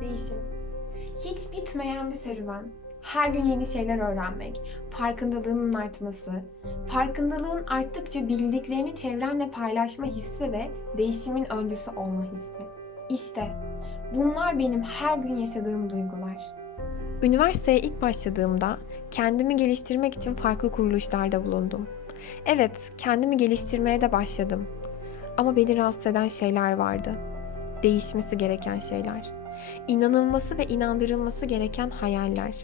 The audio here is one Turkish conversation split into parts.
Değişim. Hiç bitmeyen bir serüven. Her gün yeni şeyler öğrenmek, farkındalığının artması, farkındalığın arttıkça bildiklerini çevrenle paylaşma hissi ve değişimin öncüsü olma hissi. İşte bunlar benim her gün yaşadığım duygular. Üniversiteye ilk başladığımda kendimi geliştirmek için farklı kuruluşlarda bulundum. Evet, kendimi geliştirmeye de başladım. Ama beni rahatsız eden şeyler vardı. Değişmesi gereken şeyler. İnanılması ve inandırılması gereken hayaller.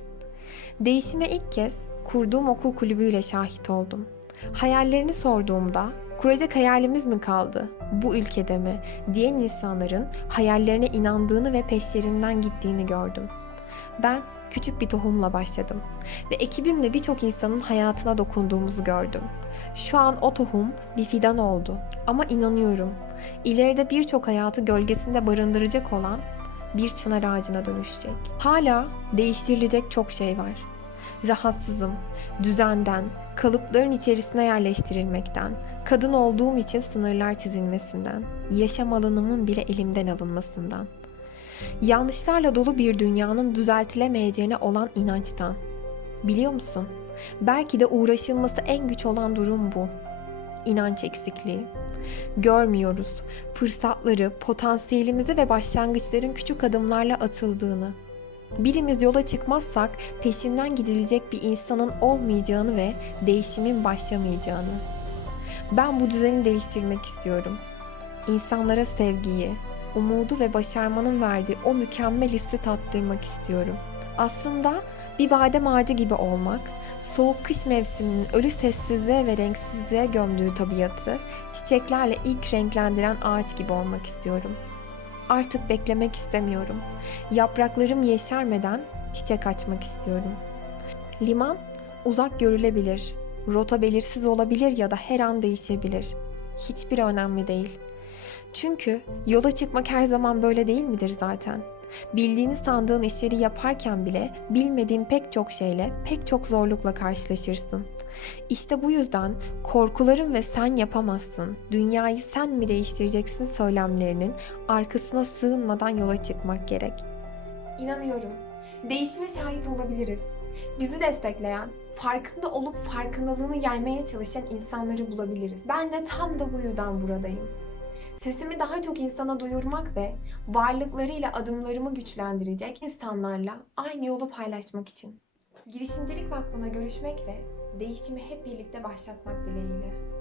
Değişime ilk kez kurduğum okul kulübüyle şahit oldum. Hayallerini sorduğumda kuracak hayalimiz mi kaldı? Bu ülkede mi? diyen insanların hayallerine inandığını ve peşlerinden gittiğini gördüm. Ben küçük bir tohumla başladım ve ekibimle birçok insanın hayatına dokunduğumuzu gördüm. Şu an o tohum bir fidan oldu ama inanıyorum. İleride birçok hayatı gölgesinde barındıracak olan bir çınar ağacına dönüşecek. Hala değiştirilecek çok şey var. Rahatsızım, düzenden, kalıpların içerisine yerleştirilmekten, kadın olduğum için sınırlar çizilmesinden, yaşam alanımın bile elimden alınmasından. Yanlışlarla dolu bir dünyanın düzeltilemeyeceğine olan inançtan. Biliyor musun? Belki de uğraşılması en güç olan durum bu. İnanç eksikliği. Görmüyoruz fırsatları, potansiyelimizi ve başlangıçların küçük adımlarla atıldığını. Birimiz yola çıkmazsak peşinden gidilecek bir insanın olmayacağını ve değişimin başlamayacağını. Ben bu düzeni değiştirmek istiyorum. İnsanlara sevgiyi, umudu ve başarmanın verdiği o mükemmel hissi tattırmak istiyorum. Aslında bir badem ağacı gibi olmak, soğuk kış mevsiminin ölü sessizliğe ve renksizliğe gömdüğü tabiatı çiçeklerle ilk renklendiren ağaç gibi olmak istiyorum. Artık beklemek istemiyorum. Yapraklarım yeşermeden çiçek açmak istiyorum. Liman uzak görülebilir, rota belirsiz olabilir ya da her an değişebilir. Hiçbir önemli değil. Çünkü yola çıkmak her zaman böyle değil midir zaten? Bildiğini sandığın işleri yaparken bile bilmediğin pek çok şeyle, pek çok zorlukla karşılaşırsın. İşte bu yüzden korkuların ve sen yapamazsın, dünyayı sen mi değiştireceksin söylemlerinin arkasına sığınmadan yola çıkmak gerek. İnanıyorum. Değişime şahit olabiliriz. Bizi destekleyen, farkında olup farkındalığını yaymaya çalışan insanları bulabiliriz. Ben de tam da bu yüzden buradayım. Sesimi daha çok insana duyurmak ve varlıklarıyla adımlarımı güçlendirecek insanlarla aynı yolu paylaşmak için. Girişimcilik Vakfı'na görüşmek ve değişimi hep birlikte başlatmak dileğiyle.